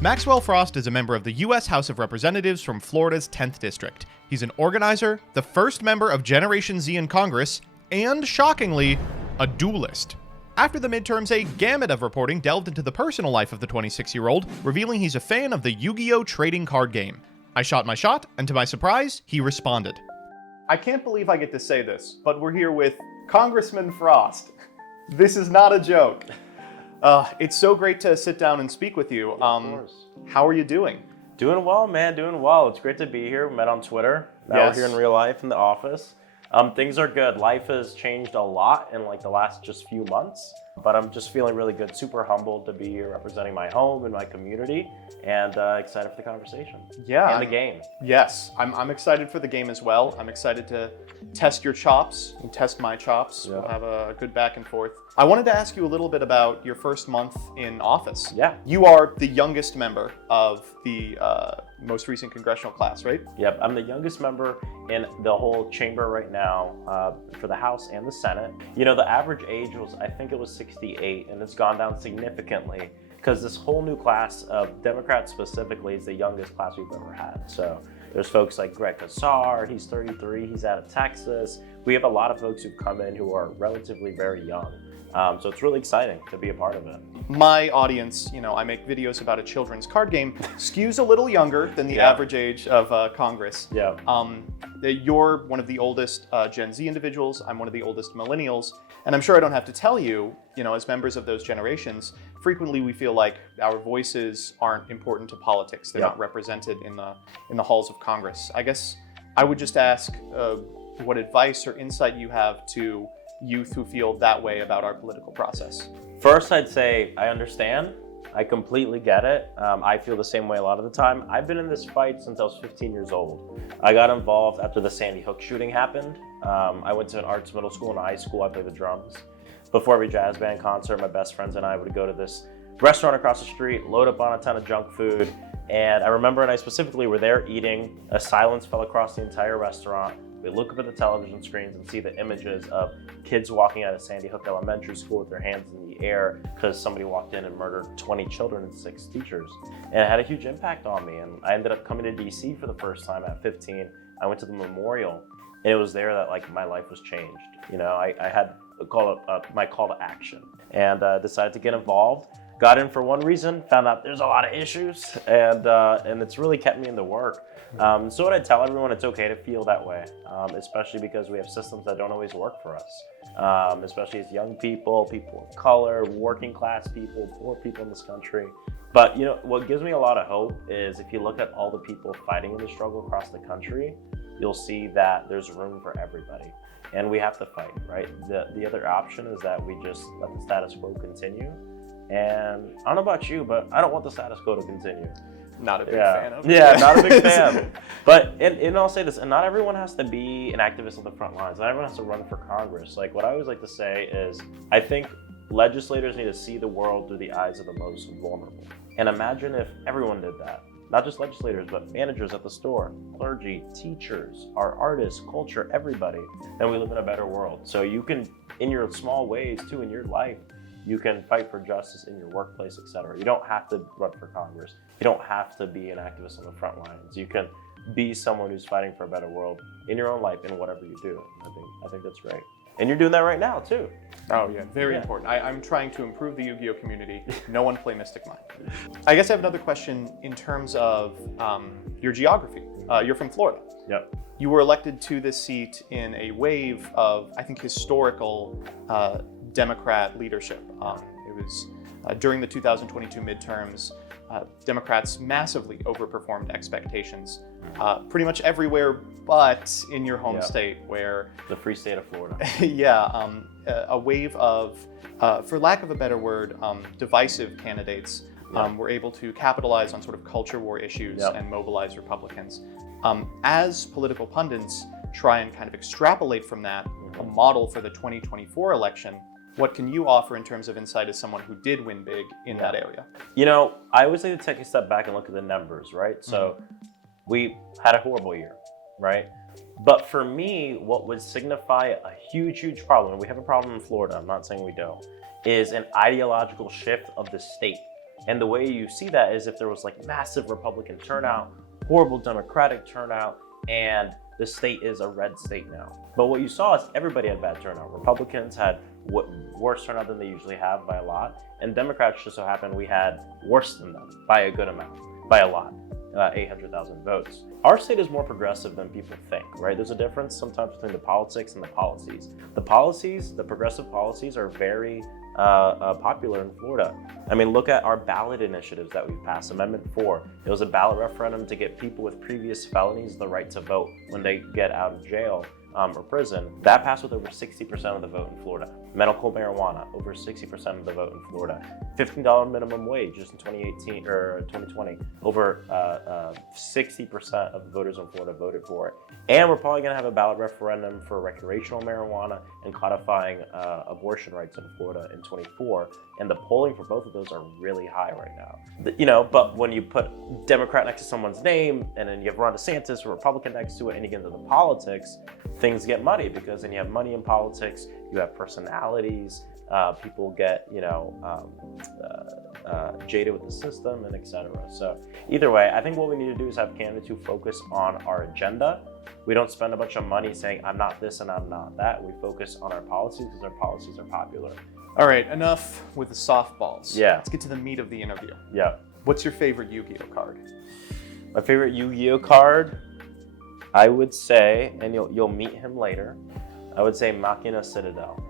Maxwell Frost is a member of the U.S. House of Representatives from Florida's 10th District. He's an organizer, the first member of Generation Z in Congress, and, shockingly, a duelist. After the midterms, a gamut of reporting delved into the personal life of the 26-year-old, revealing he's a fan of the Yugioh trading card game. I shot my shot, and to my surprise, he responded. I can't believe I get to say this, but we're here with Congressman Frost. This is not a joke. It's so great to sit down and speak with you. Of course. How are you doing? Doing well, man, doing well. It's great to be here. We met on Twitter. Now Yes. we're here in real life in the office. Things are good. Life has changed a lot in like the last just few months, but I'm just feeling really good. Super humbled to be here representing my home and my community, and excited for the conversation. Yeah. And the game. Yes, I'm excited for the game as well. I'm excited to test your chops and test my chops. Yeah. We'll have a good back and forth. I wanted to ask you a little bit about your first month in office. Yeah. You are the youngest member of the most recent congressional class, right? Yep, I'm the youngest member in the whole chamber right now for the House and the Senate. You know, the average age was, I think it was 68, and it's gone down significantly because this whole new class of Democrats specifically is the youngest class we've ever had. So there's folks like Greg Casar, he's 33, he's out of Texas. We have a lot of folks who've come in who are relatively very young. So it's really exciting to be a part of it. My audience, you know, I make videos about a children's card game, skews a little younger than the average age of Congress. Yeah. You're one of the oldest Gen Z individuals. I'm one of the oldest millennials. And I'm sure I don't have to tell you, you know, as members of those generations, frequently we feel like our voices aren't important to politics. They're not represented in the halls of Congress. I guess I would just ask what advice or insight you have to youth who feel that way about our political process. First, I'd say I understand. I completely get it. I feel the same way a lot of the time. I've been in this fight since I was 15 years old. I got involved after the Sandy Hook shooting happened. I went to an arts middle school and high school. I played the drums. Before every jazz band concert, my best friends and I would go to this restaurant across the street, load up on a ton of junk food. And I remember, and I specifically were there eating, a silence fell across the entire restaurant. We look up at the television screens and see the images of kids walking out of Sandy Hook Elementary School with their hands in the air because somebody walked in and murdered 20 children and 6 teachers. And it had a huge impact on me. And I ended up coming to DC for the first time at 15. I went to the memorial, and it was there that like my life was changed. You know, I had my call to action, and decided to get involved. Got in for one reason, found out there's a lot of issues, and it's really kept me in the work. So what I tell everyone, it's okay to feel that way, especially because we have systems that don't always work for us, especially as young people, people of color, working class people, poor people in this country. But you know, what gives me a lot of hope is if you look at all the people fighting in the struggle across the country, you'll see that there's room for everybody. And we have to fight, right? The other option is that we just let the status quo continue. And I don't know about you, but I don't want the status quo to continue. Not a big fan of it. Yeah, not a big fan. But, and I'll say this, and not everyone has to be an activist on the front lines. Not everyone has to run for Congress. Like what I always like to say is, I think legislators need to see the world through the eyes of the most vulnerable. And imagine if everyone did that. Not just legislators, but managers at the store, clergy, teachers, our artists, culture, everybody. Then we live in a better world. So you can, in your small ways too, in your life, you can fight for justice in your workplace, etc. You don't have to run for Congress. You don't have to be an activist on the front lines. You can be someone who's fighting for a better world in your own life, in whatever you do. I think that's great. And you're doing that right now too. Oh yeah, very important. I'm trying to improve the Yu-Gi-Oh community. No one play Mystic Mind. I guess I have another question in terms of your geography. You're from Florida. Yep. You were elected to this seat in a wave of, I think, historical Democrat leadership. It was during the 2022 midterms, Democrats massively overperformed expectations pretty much everywhere but in your home state, where the free state of Florida. A wave of, for lack of a better word, divisive candidates were able to capitalize on sort of culture war issues and mobilize Republicans. As political pundits try and kind of extrapolate from that a model for the 2024 election, what can you offer in terms of insight as someone who did win big in that area? You know, I always like to take a step back and look at the numbers, right? So we had a horrible year, right? But for me, what would signify a huge, huge problem, and we have a problem in Florida, I'm not saying we don't, is an ideological shift of the state. And the way you see that is if there was like massive Republican turnout, horrible Democratic turnout, and the state is a red state now. But what you saw is everybody had bad turnout. Republicans had worse turnout than they usually have by a lot, and Democrats just so happened we had worse than them by a good amount, by a lot, 800,000 votes. Our state is more progressive than people think, right? There's a difference sometimes between the politics and the policies. The policies, the progressive policies, are very popular in Florida. I mean, look at our ballot initiatives that we've passed. Amendment 4, it was a ballot referendum to get people with previous felonies the right to vote when they get out of jail or prison. That passed with over 60% of the vote in Florida. Medical marijuana, over 60% of the vote in Florida. $15 minimum wage just in 2018 or 2020, over 60% of the voters in Florida voted for it. And we're probably going to have a ballot referendum for recreational marijuana and codifying abortion rights in Florida in 24. And the polling for both of those are really high right now. You know, but when you put Democrat next to someone's name and then you have Ron DeSantis or Republican next to it and you get into the politics, things get muddy because then you have money in politics, you have personalities, people get, you know, jaded with the system and etc. So either way, I think what we need to do is have candidates who focus on our agenda. We don't spend a bunch of money saying, I'm not this and I'm not that. We focus on our policies because our policies are popular. All right, enough with the softballs. Yeah. Let's get to the meat of the interview. Yeah. What's your favorite Yu-Gi-Oh card? My favorite Yu-Gi-Oh card, I would say, and you'll meet him later, I would say Machina Citadel.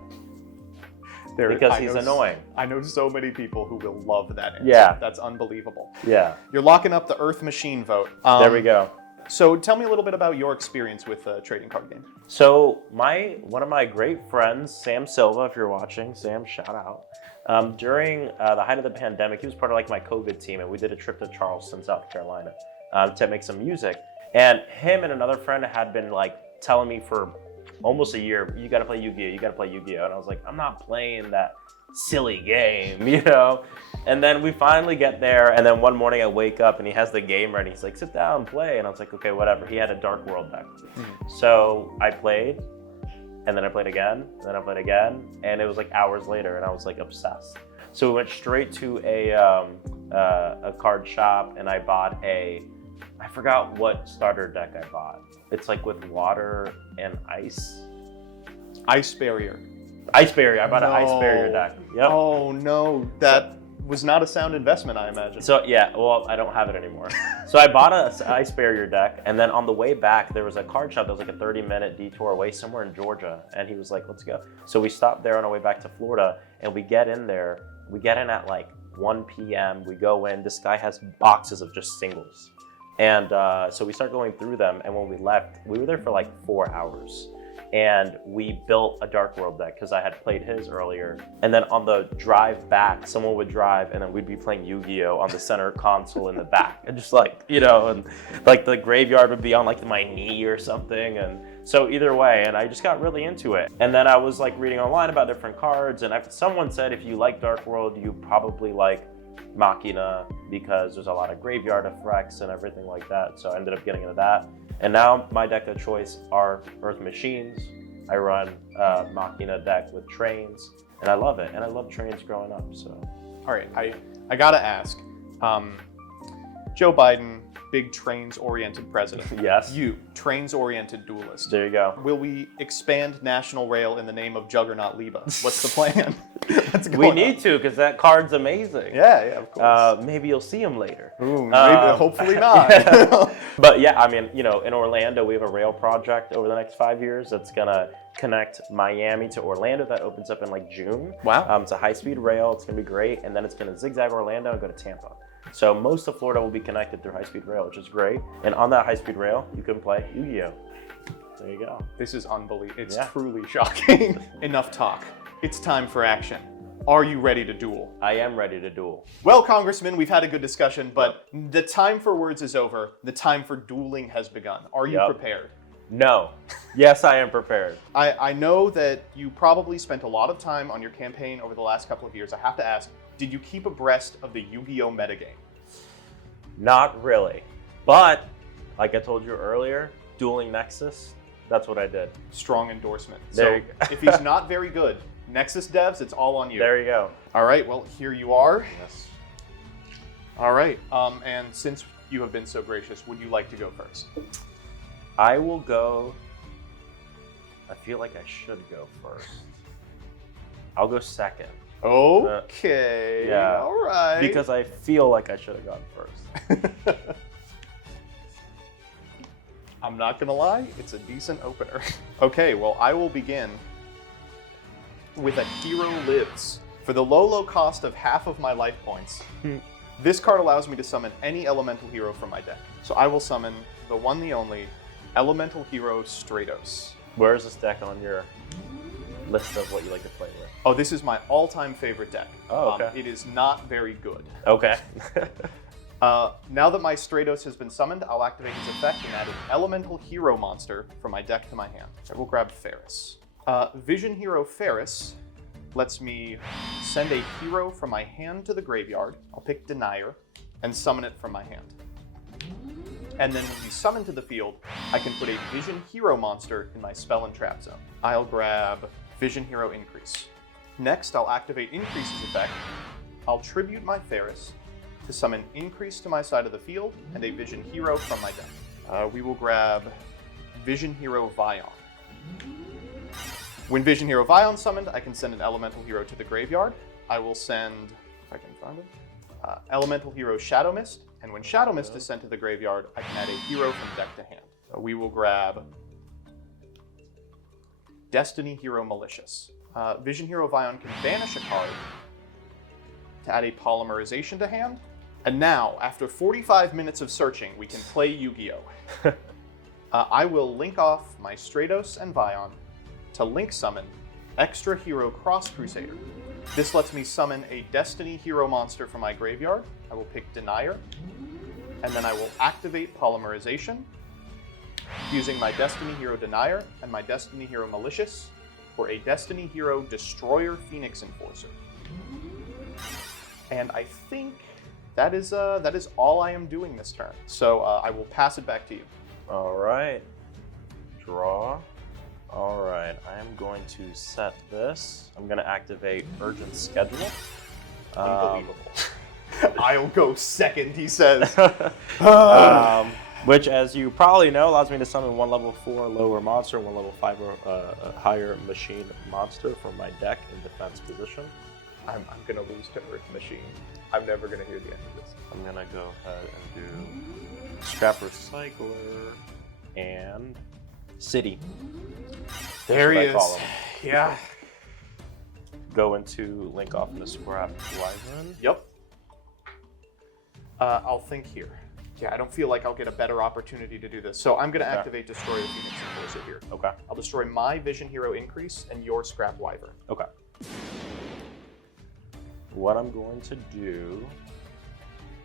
Because he's annoying. I know so many people who will love that answer. Yeah. That's unbelievable. Yeah. You're locking up the Earth Machine vote. There we go. So tell me a little bit about your experience with a trading card game. So one of my great friends, Sam Silva, if you're watching, Sam, shout out. During the height of the pandemic, he was part of like my COVID team, and we did a trip to Charleston, South Carolina, to make some music. And him and another friend had been like telling me for almost a year, you gotta play Yu-Gi-Oh, you gotta play Yu-Gi-Oh. And I was like, I'm not playing that silly game, you know? And then we finally get there, and then one morning I wake up and he has the game ready. He's like, sit down, play. And I was like, okay, whatever. He had a Dark World deck. So I played, and then I played again, and then I played again, and it was like hours later, and I was like obsessed. So we went straight to a card shop, and I bought I forgot what starter deck I bought. It's like with water and ice. Ice Barrier. Ice Barrier. I bought an Ice Barrier deck. Yep. Oh no, that was not a sound investment, I imagine. So yeah, well, I don't have it anymore. So I bought an Ice Barrier deck, and then on the way back, there was a card shop that was like a 30-minute detour away somewhere in Georgia, and he was like, let's go. So we stopped there on our way back to Florida, and we get in there. We get in at like 1 p.m. We go in. This guy has boxes of just singles. And so we start going through them, and when we left, we were there for like 4 hours. And we built a Dark World deck because I had played his earlier. And then on the drive back, someone would drive, and then we'd be playing Yu-Gi-Oh on the center console in the back. And just like, you know, and like the graveyard would be on like my knee or something. And so either way, and I just got really into it. And then I was like reading online about different cards, and someone said if you like Dark World, you probably like Machina because there's a lot of graveyard effects and everything like that. So I ended up getting into that. And now my deck of choice are Earth Machines. I run Machina deck with trains, and I love it. And I love trains growing up. So, all right, I gotta ask. Joe Biden, big trains-oriented president. Yes. You, trains-oriented duelist. There you go. Will we expand National Rail in the name of Juggernaut Liba? What's the plan? We need to, because that card's amazing. Yeah, of course. Maybe you'll see him later. Ooh, maybe, hopefully not. Yeah. But yeah, I mean, you know, in Orlando, we have a rail project over the next 5 years that's gonna connect Miami to Orlando. That opens up in like June. Wow. It's a high-speed rail. It's gonna be great, and then it's gonna zigzag Orlando and go to Tampa. So most of Florida will be connected through high-speed rail, which is great. And on that high-speed rail, you can play Yu-Gi-Oh. There you go. This is unbelievable. It's truly shocking. Enough talk. It's time for action. Are you ready to duel? I am ready to duel. Well, Congressman, we've had a good discussion, but the time for words is over. The time for dueling has begun. Are you prepared? No. Yes, I am prepared. I know that you probably spent a lot of time on your campaign over the last couple of years. I have to ask, did you keep abreast of the Yu-Gi-Oh metagame? Not really. But, like I told you earlier, Dueling Nexus, that's what I did. Strong endorsement. There you go. If he's not very good, Nexus devs, it's all on you. There you go. All right, well, here you are. Yes. All right. And since you have been so gracious, would you like to go first? I will go. I feel like I should go first. I'll go second. Okay. Yeah. All right. Because I feel like I should have gone first. I'm not gonna lie, it's a decent opener. Okay, well, I will begin with a Hero Lives. For the low cost of half of my life points, this card allows me to summon any elemental hero from my deck. So I will summon the one, the only, elemental hero Stratos. Where is this deck on your list of what you like to play with? Oh, this is my all-time favorite deck. Oh, okay. It is not very good. Okay. Now that my Stratos has been summoned, I'll activate his effect and add an elemental hero monster from my deck to my hand. I will grab Ferris. Vision Hero Ferris lets me send a hero from my hand to the graveyard. I'll pick Denier and summon it from my hand. And then when he's summoned to the field, I can put a Vision Hero monster in my spell and trap zone. I'll grab Vision Hero Increase. Next, I'll activate Increase's effect. I'll tribute my Ferris to summon Increase to my side of the field and a Vision Hero from my deck. We will grab Vision Hero Vion. When Vision Hero Vion summoned, I can send an elemental hero to the graveyard. I will send, if I can find it, elemental hero Shadow Mist, and when Shadow Mist is sent to the graveyard, I can add a hero from deck to hand. We will grab Destiny Hero Malicious. Vision Hero Vion can banish a card to add a Polymerization to hand. And now, after 45 minutes of searching, we can play Yu-Gi-Oh! I will link off my Stratos and Vion to link summon Extra Hero Cross Crusader. This lets me summon a Destiny Hero monster from my graveyard. I will pick Denier, and then I will activate Polymerization using my Destiny Hero Denier and my Destiny Hero Malicious for a Destiny Hero Destroyer Phoenix Enforcer. And I think that is all I am doing this turn. So I will pass it back to you. All right. Draw. All right, I am going to set this. I'm going to activate Urgent Schedule. Unbelievable. I'll go second, he says. Which, as you probably know, allows me to summon one level 4 lower monster and one level 5 higher machine monster from my deck in defense position. I'm going to lose to Earth Machine. I'm never going to hear the end of this. I'm going to go ahead and do Scrap Recycler and City. There he is. Yeah. Go into link off in the Scrap Wyvern. Yep. I'll think here. Yeah, I don't feel like I'll get a better opportunity to do this. So I'm going to activate Destroyer Phoenix Enforcer here. Okay. I'll destroy my Vision Hero Increase and your Scrap Wyvern. Okay. What I'm going to do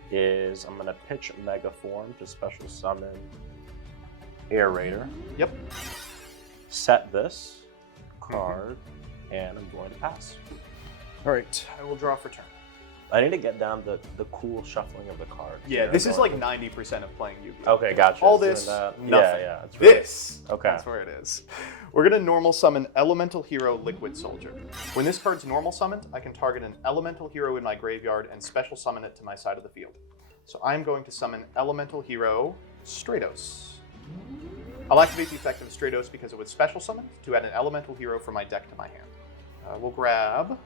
is I'm going to pitch Mega Form to special summon Air Raider. Yep. Set this card, and I'm going to pass. All right, I will draw for turn. I need to get down the cool shuffling of the cards. Yeah, this is like 90% of playing Yu-Gi-Oh! Okay, gotcha. All this, nothing. Yeah, it's really, this, okay. That's where it is. We're going to normal summon Elemental Hero Liquid Soldier. When this card's normal summoned, I can target an Elemental Hero in my graveyard and special summon it to my side of the field. So I'm going to summon Elemental Hero Stratos. I'll activate the effect of Stratos because it was special summoned to add an Elemental Hero from my deck to my hand. We'll grab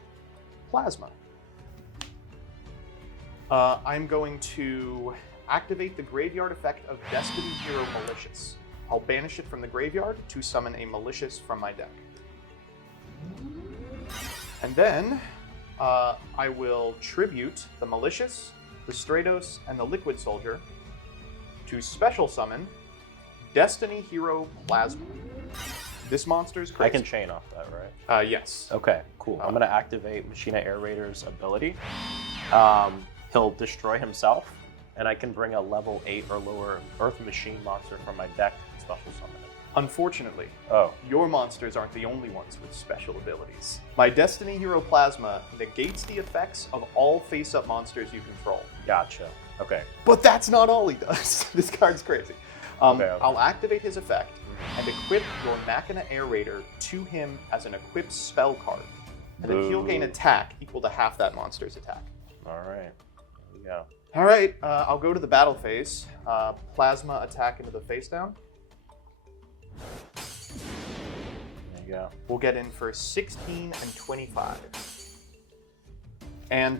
Plasma. I'm going to activate the graveyard effect of Destiny Hero Malicious. I'll banish it from the graveyard to summon a Malicious from my deck. And then I will tribute the Malicious, the Stratos, and the Liquid Soldier to special summon Destiny Hero Plasma. This monster's crazy. I can chain off that, right? Yes. Okay, cool. I'm going to activate Machina Air Raider's ability. He'll destroy himself, and I can bring a level 8 or lower Earth Machine monster from my deck and special summon it. Unfortunately, Oh. your monsters aren't the only ones with special abilities. My Destiny Hero Plasma negates the effects of all face-up monsters you control. Gotcha. Okay. But that's not all he does. This card's crazy. Okay. I'll activate his effect and equip your Machina Air Raider to him as an equipped spell card. And then he'll gain attack equal to half that monster's attack. All right. There we go. All right, I'll go to the battle phase. Plasma attack into the face down. There you go. We'll get in for 16 and 25. And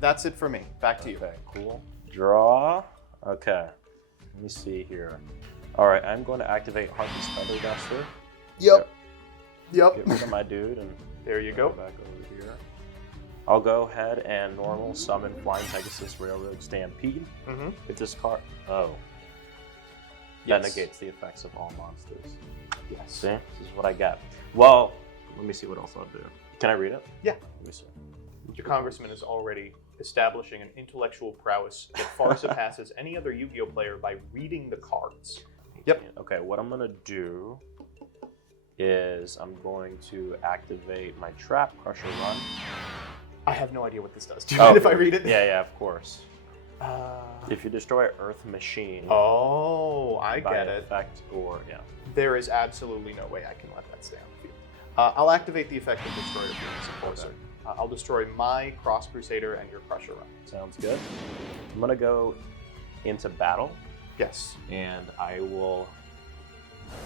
that's it for me. Back to you. Okay, cool. Draw. Okay. Let me see here. All right, I'm going to activate Harpy's Feather Duster. Yep. Get rid of my dude and There you go. back over here. I'll go ahead and normal summon Flying Pegasus Railroad Stampede. Mm-hmm. With this card. Oh. Yes. That negates the effects of all monsters. Yes. See? This is what I got. Well, let me see what else I'll do. Can I read it? Yeah. Let me see. Your congressman is already establishing an intellectual prowess that far surpasses any other Yu-Gi-Oh player by reading the cards. Yep. Okay, what I'm gonna do is I'm going to activate my Trap Crusher run. I have no idea what this does. Do you mind if I read it? Yeah, of course. If you destroy Earth Machine Oh, I by get it. effect or There is absolutely no way I can let that stay on the field. I'll activate the effect of Destroyer Phoenix Enforcer. Okay. I'll destroy my Cross Crusader and your Crusher run. sounds good. I'm gonna go into battle Yes. and I will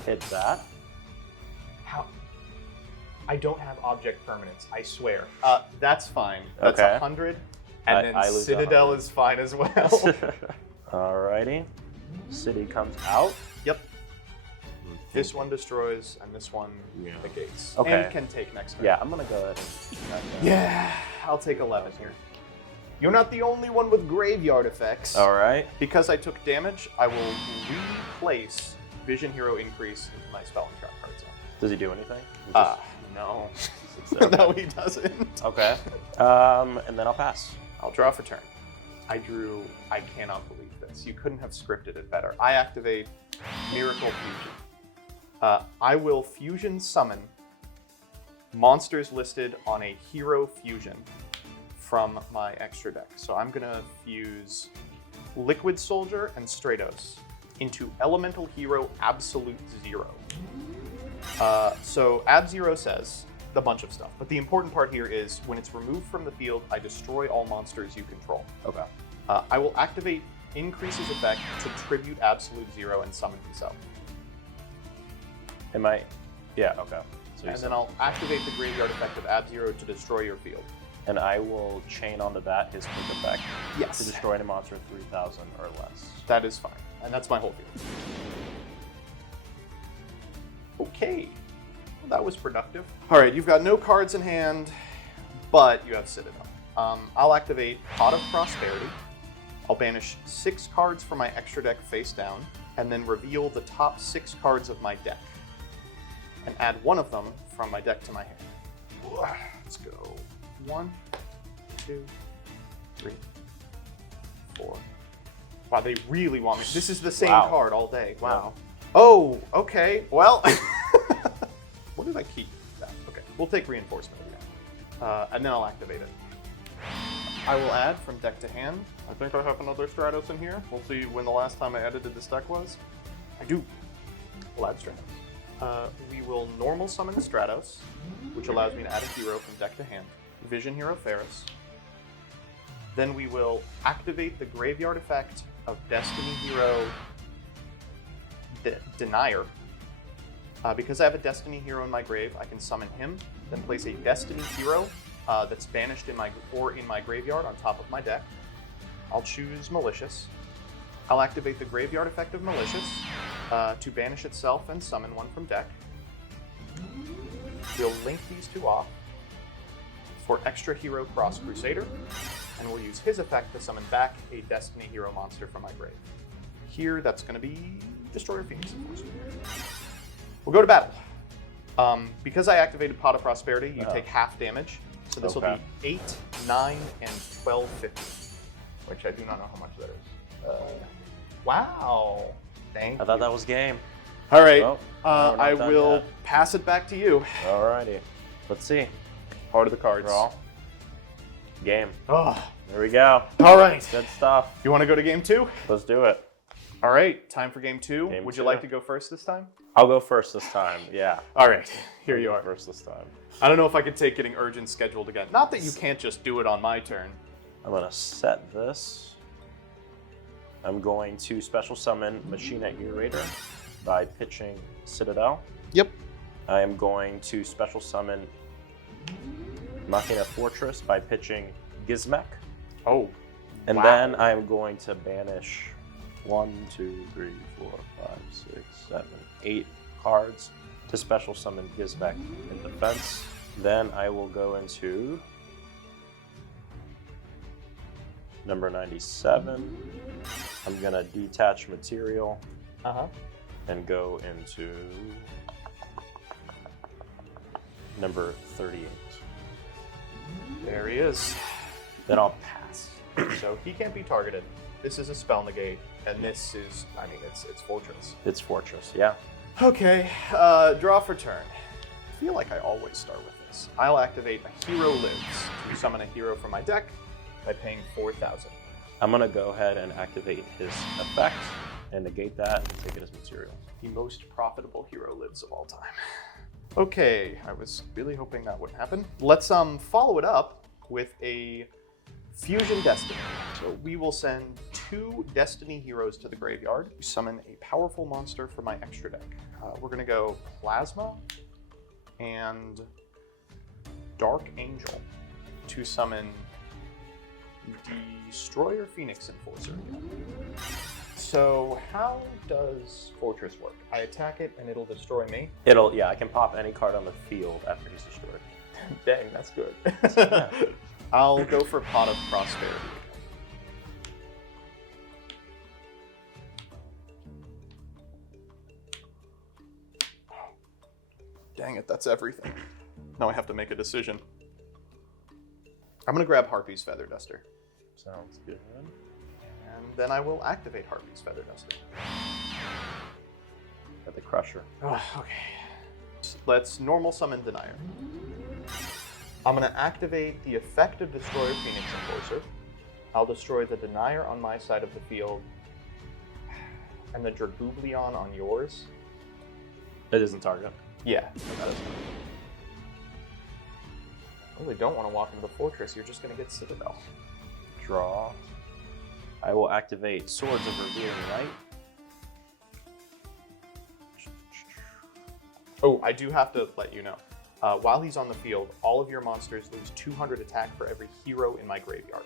hit that. How? I don't have object permanence, I swear. That's fine. That's Okay. 100. And I then lose Citadel 100. is fine as well. Alrighty. City comes out. Yep. This one destroys, and this one negates. Okay. And can take next turn. Yeah, I'm gonna go ahead and Yeah, I'll take 11 here. You're not the only one with graveyard effects. Alright. Because I took damage, I will replace Vision Hero Increase into my spell and trap card zone. Does he do anything? No. So- No, he doesn't. Okay. And then I'll pass. I'll draw for turn. I cannot believe this. You couldn't have scripted it better. I activate Miracle Fusion. I will fusion summon monsters listed on a hero fusion from my extra deck. So I'm gonna fuse Liquid Soldier and Stratos into Elemental Hero Absolute Zero. So Ab Zero says a bunch of stuff, but the important part here is when it's removed from the field, I destroy all monsters you control. Okay. I will activate Increases effect to tribute Absolute Zero and summon himself. Am I? Yeah, okay. So And then I'll activate the graveyard effect of Ab Zero to destroy your field. And I will chain onto that his quick effect Yes. to destroy any monster 3,000 or less. That is fine. And that's my whole field. Okay. Well, that was productive. All right, you've got no cards in hand, but you have Citadel. I'll activate Pot of Prosperity. I'll banish 6 cards from my extra deck face down, and then reveal the top 6 cards of my deck. And add one of them from my deck to my hand. Let's go. 1, 2, 3, 4. Wow, they really want me. This is the same Wow. card all day. Wow. Oh, okay. Well, what did I keep? That. Okay, we'll take Reinforcement again. And then I'll activate it. I will add from deck to hand. I think I have another Stratos in here. We'll see when the last time I edited this deck was. I do. We'll add Stratos. We will normal summon Stratos, which allows me to add a hero from deck to hand. Vision Hero Ferris. Then we will activate the graveyard effect of Destiny Hero Denier. Because I have a Destiny Hero in my grave, I can summon him, then place a Destiny Hero that's banished in my graveyard on top of my deck. I'll choose Malicious. I'll activate the graveyard effect of Malicious to banish itself and summon one from deck. We'll link these two off for extra hero Cross Crusader, and we'll use his effect to summon back a Destiny Hero monster from my grave. Here, that's going to be Destroyer Phoenix Enforcer. We'll go to battle. Because I activated Pot of Prosperity, you take half damage. So this will be 8, 9, and 12.50, which I do not know how much that is. Wow. Thank you. I thought that was game. All right. Well, we're not I done will yet. pass it back to you. Alrighty. Let's see. Heart of the cards. Draw. Game. Oh. There we go. All right. Good stuff. You want to go to game 2? Let's do it. All right. Time for game 2. Game Would you 2. like to go first this time? I'll go first this time. Yeah. All right. Here you I'll are. go first this time. I don't know if I could take getting urgent scheduled again. Not that you can't just do it on my turn. I'm gonna set this. I'm going to special summon Machina Eurator by pitching Citadel. Yep. I am going to special summon Machina Fortress by pitching Gizmek. Oh. And wow. then I am going to banish 1, 2, 3, 4, 5, 6, 7, 8 cards to special summon Gizmek in defense. Then I will go into number 97. I'm gonna detach material and go into number 38. There he is. Then I'll pass. So he can't be targeted. This is a spell negate, and this is, I mean, it's Fortress. It's Fortress, yeah. Okay, draw for turn. I feel like I always start with this. I'll activate a Hero Lives to summon a hero from my deck by paying 4,000. I'm gonna go ahead and activate his effect and negate that and take it as material. The most profitable Hero Lives of all time. Okay, I was really hoping that wouldn't happen. Let's follow it up with a Fusion Destiny. So we will send 2 Destiny heroes to the graveyard to summon a powerful monster for my extra deck. We're gonna go Plasma and Dark Angel to summon Destroyer Phoenix Enforcer. So how does Fortress work? I attack it and it'll destroy me? Yeah, I can pop any card on the field after he's destroyed. Dang, that's good. Yeah. I'll go for Pot of Prosperity. Dang it, that's everything. Now I have to make a decision. I'm gonna grab Harpy's Feather Duster. Sounds good. And then I will activate Harpy's Feather Duster. Got the Crusher. Oh, okay. Let's normal summon Denier. I'm gonna activate the effect of Destroyer Phoenix Enforcer. I'll destroy the Denier on my side of the field and the Dragooblion on yours. It isn't target. Yeah, that is. I really don't want to walk into the fortress. You're just gonna get Citadel. Draw. I will activate Swords of Revealing Light. Oh, I do have to let you know. While he's on the field, all of your monsters lose 200 attack for every hero in my graveyard,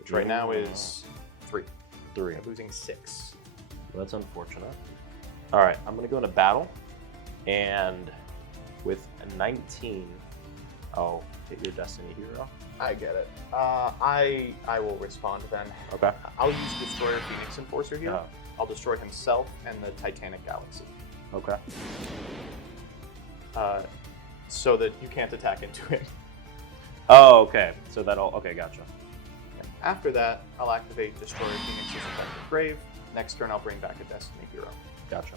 which right now is 3. I'm losing 6. Well, that's unfortunate. All right, I'm gonna go into battle, and with a 19, I'll hit your Destiny hero. I get it. I will respond then. Okay. I'll use Destroyer Phoenix Enforcer here. I'll destroy himself and the Titanic Galaxy. Okay. So that you can't attack into him. Oh, okay. So that'll, okay, gotcha. After that, I'll activate Destroyer Phoenix's effective grave. Next turn, I'll bring back a Destiny hero. Gotcha.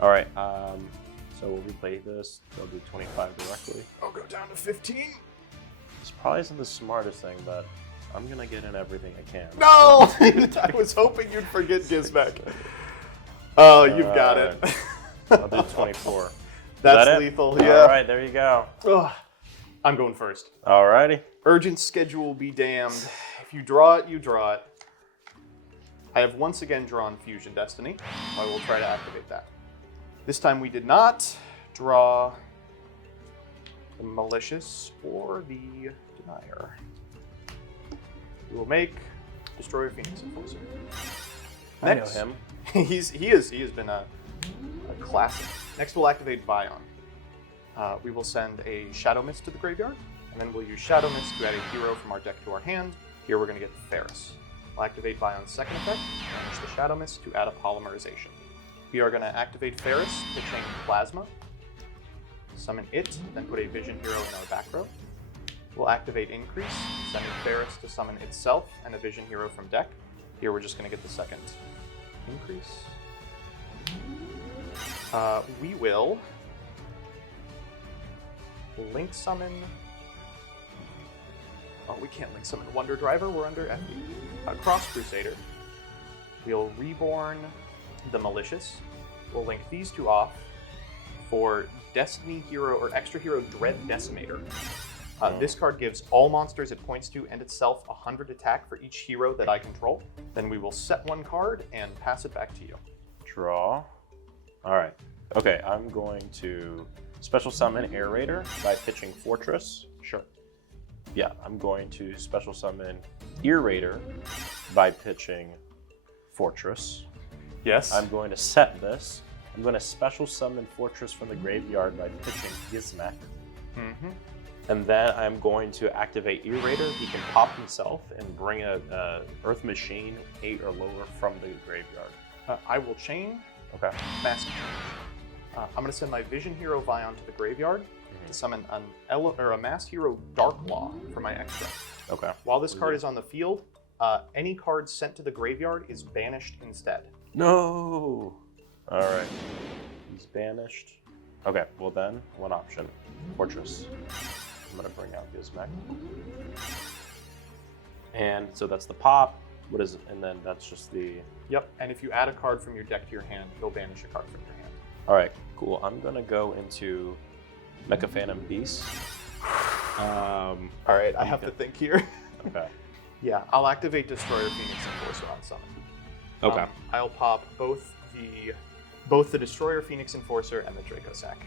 All right, so we'll replay this. I'll do 25 directly. I'll go down to 15. This probably isn't the smartest thing, but I'm gonna get in everything I can. No! I was hoping you'd forget Gizmek. Oh, you've got it. I'll do 24. That's that lethal, it? yeah. All right, there you go. Ugh. I'm going first. All righty. Urgent schedule be damned. If you draw it, you draw it. I have once again drawn Fusion Destiny. I will try to activate that. This time we did not draw the Malicious or the Denier. We will make Destroyer Phoenix Enforcer. I know him. He has been a classic. Next we'll activate Vion. We will send a Shadow Mist to the graveyard, and then we'll use Shadow Mist to add a hero from our deck to our hand. Here we're going to get Ferris. We'll activate Vion's second effect, banish the Shadow Mist to add a Polymerization. We are going to activate Ferris, pitching Plasma, summon it, then put a Vision hero in our back row. We'll activate Increase, sending Ferris to summon itself and a Vision hero from deck. Here we're just going to get the second Increase. We will Link Summon. Oh, we can't Link Summon Wonder Driver, we're under FD. Cross Crusader. We'll Reborn the Malicious. We'll link these two off for Destiny Hero or Extra Hero Dread Decimator. This card gives all monsters it points to and itself 100 attack for each hero that I control. Then we will set one card and pass it back to you. Draw. All right. Okay, I'm going to special summon Air Raider by pitching Fortress. Sure. Yeah, I'm going to special summon Ear Raider by pitching Fortress. Yes. I'm going to set this. I'm going to special summon Fortress from the graveyard by pitching Gizmek. Mm-hmm. And then I'm going to activate Ear Raider. He can pop himself and bring a Earth Machine 8 or lower from the graveyard. I will chain. Okay. Mask change. I'm going to send my Vision Hero Vion to the graveyard to summon a Masked Hero Darklaw for my extra. Okay. While this card is on the field, any card sent to the graveyard is banished instead. No! All right. He's banished. Okay, well then, one option. Fortress. I'm going to bring out Gizmek. And so that's the pop. What is it? And then that's just the... Yep, and if you add a card from your deck to your hand, you'll banish a card from your hand. All right, cool. I'm going to go into Mecha Phantom Beast. All right, I have to think here. Okay. Yeah, I'll activate Destroyer Phoenix Enforcer on summon. Okay. I'll pop both the Destroyer Phoenix Enforcer and the Draco Sack.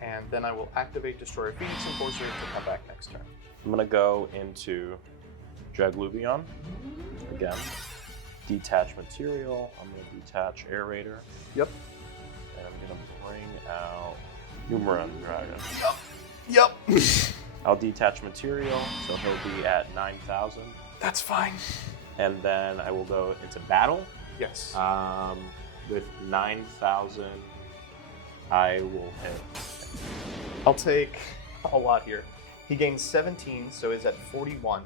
And then I will activate Destroyer Phoenix Enforcer to come back next turn. I'm going to go into Dragluvion. Again. Detach material. I'm going to detach Air Raider. Yep. And I'm going to bring out Numeron Dragon. Yep. I'll detach material, so he'll be at 9,000. That's fine. And then I will go into battle. Yes. With 9,000, I will hit. I'll take a lot here. He gains 17, so is at 41.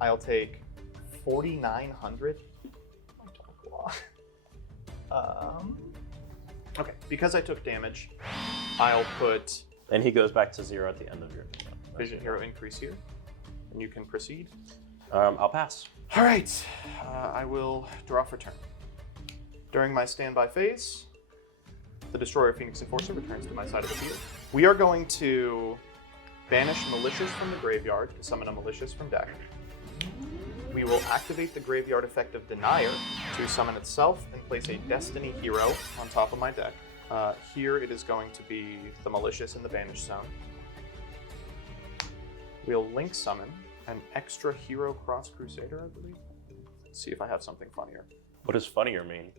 I'll take 4,900. Okay, because I took damage, I'll put And he goes back to 0 at the end of your turn. Vision Hero increase here, and you can proceed. I'll pass. All right, I will draw for turn. During my standby phase, the Destroyer Phoenix Enforcer returns to my side of the field. We are going to banish Malicious from the graveyard to summon a Malicious from deck. We will activate the graveyard effect of Denier to summon itself and place a Destiny Hero on top of my deck. Here it is going to be the Malicious in the Banished Zone. We'll link summon an extra Hero Cross Crusader, I believe. Let's see if I have something funnier. What does funnier mean?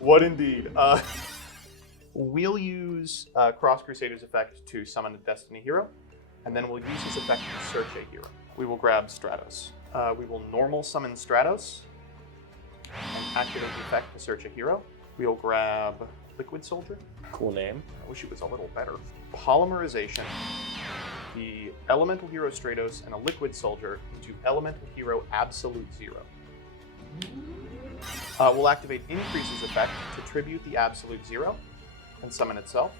What indeed? We'll use Cross Crusader's effect to summon a Destiny Hero, and then we'll use his effect to search a hero. We will grab Stratos. We will normal summon Stratos and activate the effect to search a hero. We'll grab Liquid Soldier. Cool name. I wish it was a little better. Polymerization, the Elemental Hero Stratos, and a Liquid Soldier into Elemental Hero Absolute Zero. We'll activate Increase's effect to tribute the Absolute Zero and summon itself,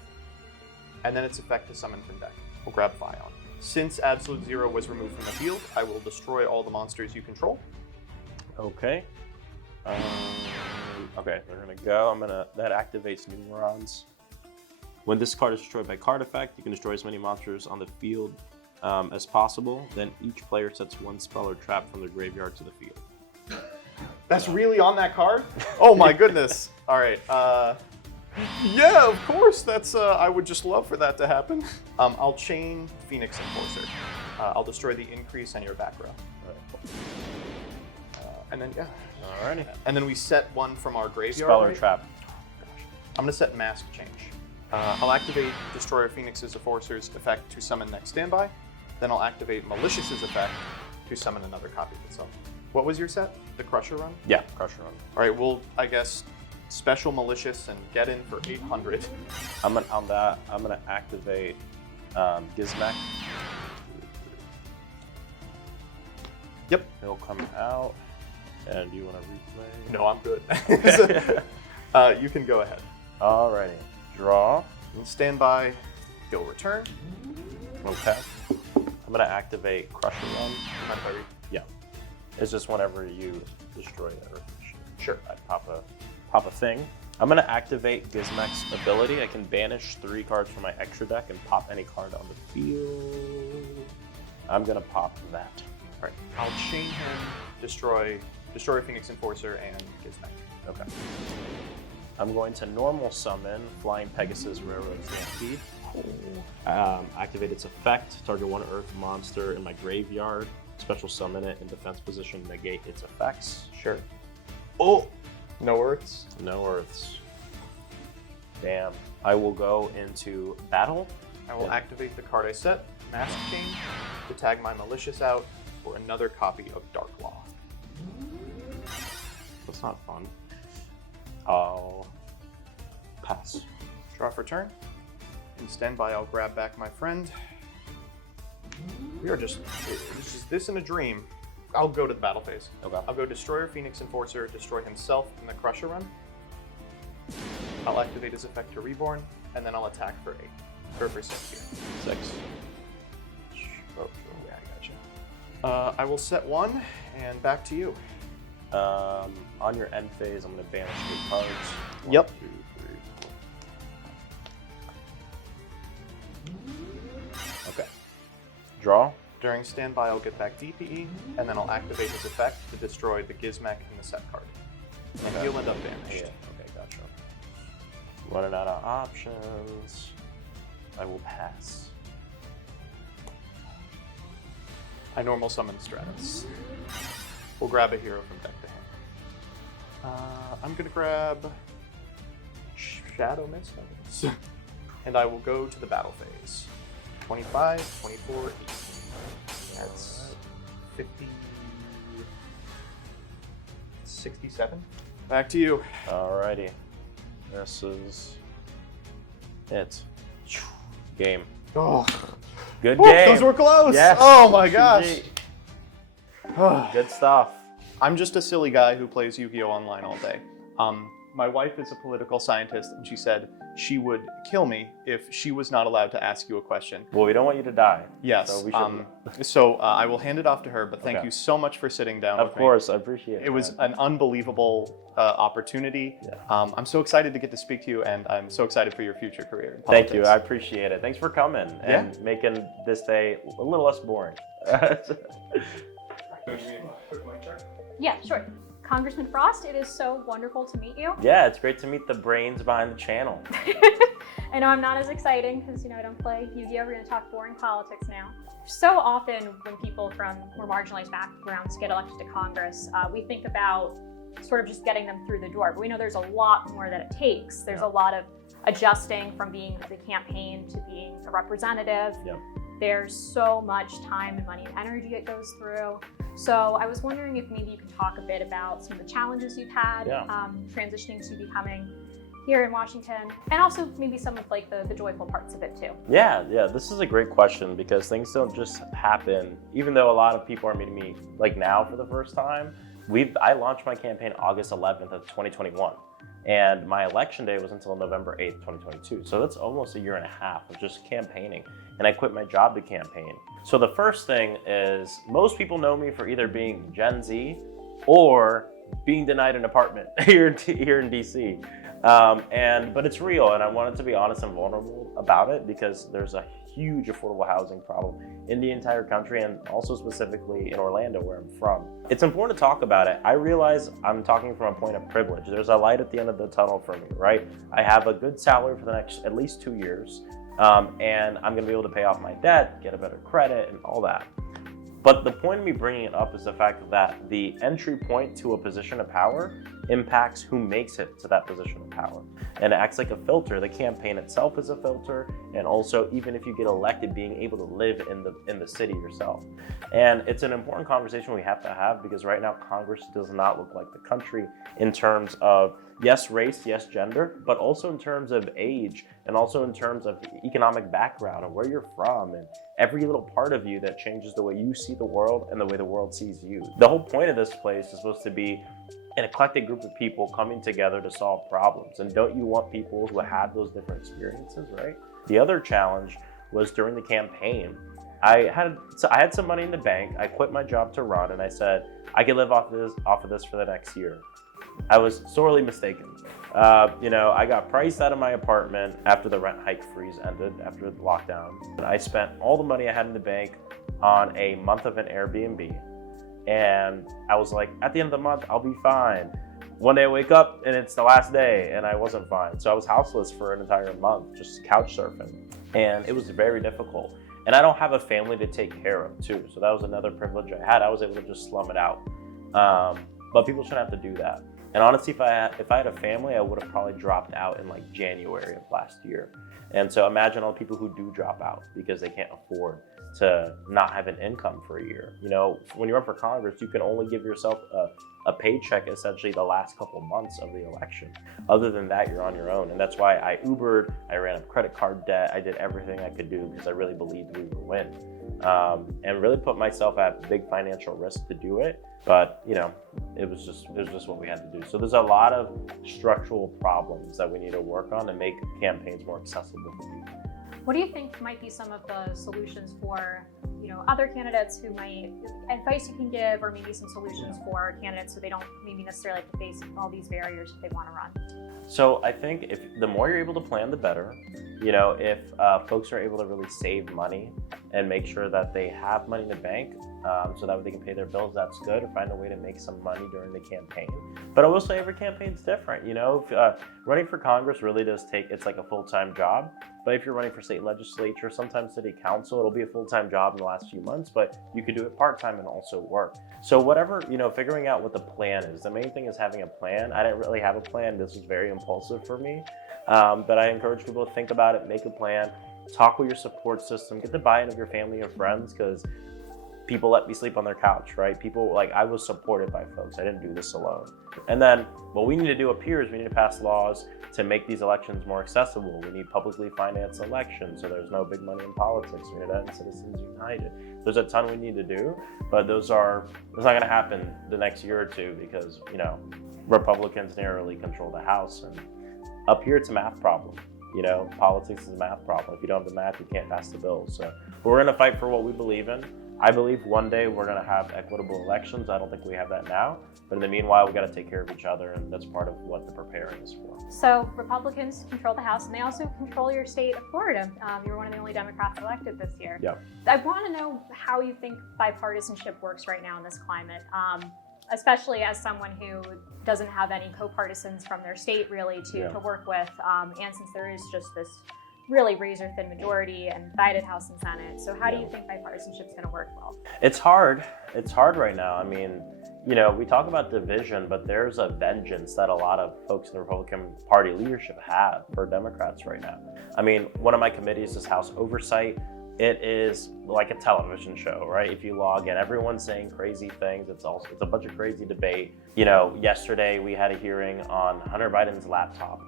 and then its effect to summon from deck. We'll grab Vion. Since Absolute Zero was removed from the field, I will destroy all the monsters you control. Okay. Okay, we're gonna go. That activates Numerons. When this card is destroyed by card effect, you can destroy as many monsters on the field as possible. Then each player sets one spell or trap from their graveyard to the field. That's really on that card? Oh my goodness. All right. Yeah, of course. That's. I would just love for that to happen. I'll chain Phoenix Enforcer. I'll destroy the increase on your back row. And then, yeah. Alrighty. And then we set one from our graveyard. Spell or right? trap. I'm going to set Mask Change. I'll activate Destroyer Phoenix's Enforcer's effect to summon next standby. Then I'll activate Malicious's effect to summon another copy of itself. What was your set? The Crusher run? Yeah, Crusher run. All right, we'll, I guess, special Malicious and get in for 800. I'm gonna activate Gizmek. Yep. He'll come out. And you want to replay? No, I'm good. You can go ahead. Alrighty. Draw. And standby. He'll return. Okay. I'm gonna activate Crusher Run. Mind if I read? Yeah. It's just whenever you destroy that Earth Machine. Sure. I pop a thing. I'm gonna activate Gizmek's ability. I can banish 3 cards from my extra deck and pop any card on the field. I'm gonna pop that. All right, I'll chain him, destroy Phoenix Enforcer and Gizmek. Okay. I'm going to normal summon Flying Pegasus Railroad Stampede. Activate its effect. Target 1 Earth monster in my graveyard. Special summon it in defense position. Negate its effects. Sure. Oh, no Earths. No Earths. Damn. I will go into battle. I will activate the card I set, Mask Change, to tag my Malicious out for another copy of Dark Law. That's not fun. I'll pass. Draw for turn. In standby, I'll grab back my friend. We are just this in a dream. I'll go to the battle phase. Okay. I'll go Destroyer Phoenix Enforcer, destroy himself in the Crusher run. I'll activate his effect to Reborn, and then I'll attack for 8. Or for 6 here. 6. Oh, yeah, I gotcha. I will set 1, and back to you. On your end phase, I'm going to banish 3 cards. Yep. 1, 2, 3, 4. Okay. Draw. During standby, I'll get back DPE, and then I'll activate his effect to destroy the Gizmek and the set card. And he'll end up banished. Yeah, okay, gotcha. Running out of options. I will pass. I normal summon Stratus. We'll grab a hero from deck to hand. I'm gonna grab Shadow Mist, I guess. And I will go to the battle phase. 25, 24, 18. That's 50, 67. Back to you. Alrighty. This is it. Game. Oh, Good woo, game. those were close. Yes. Oh my gosh. Good stuff. I'm just a silly guy who plays Yu-Gi-Oh! Online all day. My wife is a political scientist, and she said she would kill me if she was not allowed to ask you a question. Well, we don't want you to die. Yes. So we should... So I will hand it off to her, but thank Okay. you so much for sitting down Of with course, I appreciate it. me. It was an unbelievable opportunity. Yeah. I'm so excited to get to speak to you, and I'm so excited for your future career in Thank you. politics. I appreciate it. Thanks for coming and making this day a little less boring. Yeah, sure. Congressman Frost, it is so wonderful to meet you. Yeah, it's great to meet the brains behind the channel. I know I'm not as exciting because, I don't play Yu-Gi-Oh! We're going to talk boring politics now. So often when people from more marginalized backgrounds get elected to Congress, we think about sort of just getting them through the door. But we know there's a lot more that it takes. There's a lot of adjusting from being the campaign to being a representative. Yep. There's so much time and money and energy it goes through. So I was wondering if maybe you could talk a bit about some of the challenges you've had transitioning to becoming here in Washington, and also maybe some of the joyful parts of it too. Yeah, this is a great question because things don't just happen. Even though a lot of people are meeting me now for the first time, I launched my campaign August 11th of 2021. And my election day was until November 8th, 2022. So that's almost a year and a half of just campaigning. And I quit my job to campaign. So the first thing is most people know me for either being Gen Z or being denied an apartment here in DC. But it's real, and I wanted to be honest and vulnerable about it because there's a huge affordable housing problem in the entire country and also specifically in Orlando where I'm from. It's important to talk about it. I realize I'm talking from a point of privilege. There's a light at the end of the tunnel for me, right? I have a good salary for the next at least 2 years, and I'm gonna be able to pay off my debt, get a better credit, and all that. But the point of me bringing it up is the fact that the entry point to a position of power impacts who makes it to that position of power. And it acts like a filter. The campaign itself is a filter, and also even if you get elected, being able to live in the city yourself. And it's an important conversation we have to have because right now Congress does not look like the country in terms of, yes, race, yes, gender, but also in terms of age and also in terms of economic background and where you're from and every little part of you that changes the way you see the world and the way the world sees you. The whole point of this place is supposed to be an eclectic group of people coming together to solve problems. And don't you want people who have those different experiences, right? The other challenge was during the campaign. I had some money in the bank. I quit my job to run, and I said I could live off of this for the next year. I was sorely mistaken. I got priced out of my apartment after the rent hike freeze ended, after the lockdown. And I spent all the money I had in the bank on a month of an Airbnb. And I was like, at the end of the month, I'll be fine. One day I wake up and it's the last day and I wasn't fine. So I was houseless for an entire month, just couch surfing. And it was very difficult. And I don't have a family to take care of too. So that was another privilege I had. I was able to just slum it out. But people shouldn't have to do that. And honestly, if I had a family, I would have probably dropped out in like January of last year. And so imagine all the people who do drop out because they can't afford to not have an income for a year. When you run for Congress, you can only give yourself a paycheck essentially the last couple of months of the election. Other than that, you're on your own. And that's why I Ubered, I ran up credit card debt, I did everything I could do because I really believed we would win. And really put myself at big financial risk to do it. But it was just what we had to do. So there's a lot of structural problems that we need to work on to make campaigns more accessible for people. What do you think might be some of the solutions for, other candidates who might, advice you can give, or maybe some solutions for candidates so they don't maybe necessarily have to face all these barriers if they want to run? So I think if the more you're able to plan, the better. If folks are able to really save money and make sure that they have money in the bank so that way they can pay their bills, that's good, or find a way to make some money during the campaign. But I will say every campaign's different. If running for Congress really does it's like a full-time job. But if you're running for state legislature, sometimes city council, it'll be a full-time job in the last few months, but you could do it part-time and also work. So whatever, figuring out what the plan is. The main thing is having a plan. I didn't really have a plan. This was very impulsive for me. But I encourage people to think about it, make a plan, talk with your support system, get the buy-in of your family and friends, because people let me sleep on their couch, right? I was supported by folks. I didn't do this alone. And then what we need to do up here is we need to pass laws to make these elections more accessible. We need publicly financed elections so there's no big money in politics. We need to end Citizens United. There's a ton we need to do, but it's not gonna happen the next year or two because, Republicans narrowly control the House. And up here, it's a math problem. Politics is a math problem. If you don't have the math, you can't pass the bills. So we're gonna fight for what we believe in. I believe one day we're going to have equitable elections. I don't think we have that now. But in the meanwhile, we got to take care of each other, and that's part of what the preparing is for. So Republicans control the House, and they also control your state of Florida. You were one of the only Democrats elected this year. Yeah. I want to know how you think bipartisanship works right now in this climate, especially as someone who doesn't have any co-partisans from their state really to work with, and since there is just this really razor-thin majority and divided House and Senate. So how do you think bipartisanship is going to work well? It's hard. It's hard right now. I mean, we talk about division, but there's a vengeance that a lot of folks in the Republican Party leadership have for Democrats right now. I mean, one of my committees is House Oversight. It is like a television show, right? If you log in, everyone's saying crazy things. It's a bunch of crazy debate. Yesterday we had a hearing on Hunter Biden's laptop.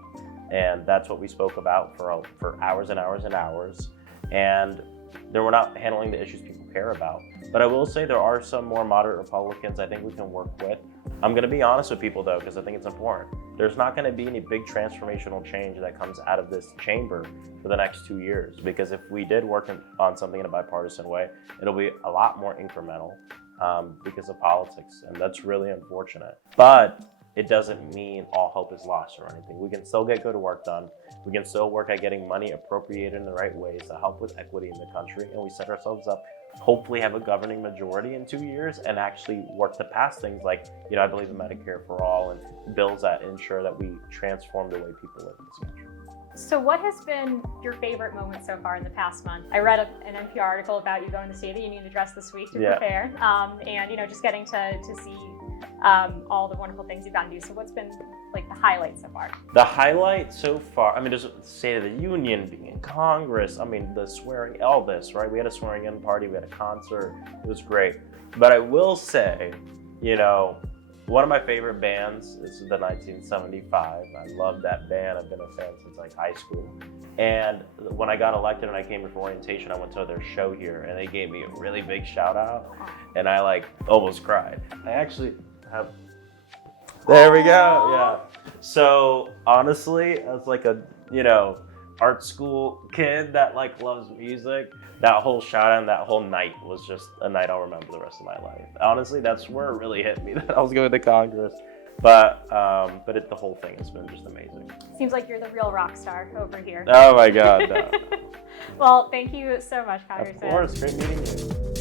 And that's what we spoke about for hours and hours and hours. And we're not handling the issues people care about. But I will say there are some more moderate Republicans I think we can work with. I'm going to be honest with people, though, because I think it's important. There's not going to be any big transformational change that comes out of this chamber for the next 2 years. Because if we did work on something in a bipartisan way, it'll be a lot more incremental because of politics. And that's really unfortunate. But it doesn't mean all hope is lost or anything. We can still get good work done. We can still work at getting money appropriated in the right ways to help with equity in the country. And we set ourselves up, hopefully have a governing majority in 2 years and actually work to pass things like, I believe in Medicare for all and bills that ensure that we transform the way people live in this country. So what has been your favorite moment so far in the past month? I read an NPR article about you going to State of the Union address this week to prepare, and just getting to see all the wonderful things you've gotten to do. So what's been like the highlight so far? The highlight so far, there's the State of the Union, being in Congress, the swearing, all this, right? We had a swearing in party, we had a concert, it was great. But I will say, one of my favorite bands is the 1975. I love that band. I've been a fan since high school. And when I got elected and I came here for orientation, I went to their show here and they gave me a really big shout out. And I almost cried. I actually have, there we go, yeah. So honestly, as a, art school kid that loves music, that whole shout out and that whole night was just a night I'll remember the rest of my life. Honestly, that's where it really hit me that I was going to Congress. But the whole thing has been just amazing. Seems like you're the real rock star over here. Oh my God. No. Well, thank you so much, Congressman. Of course, great meeting you.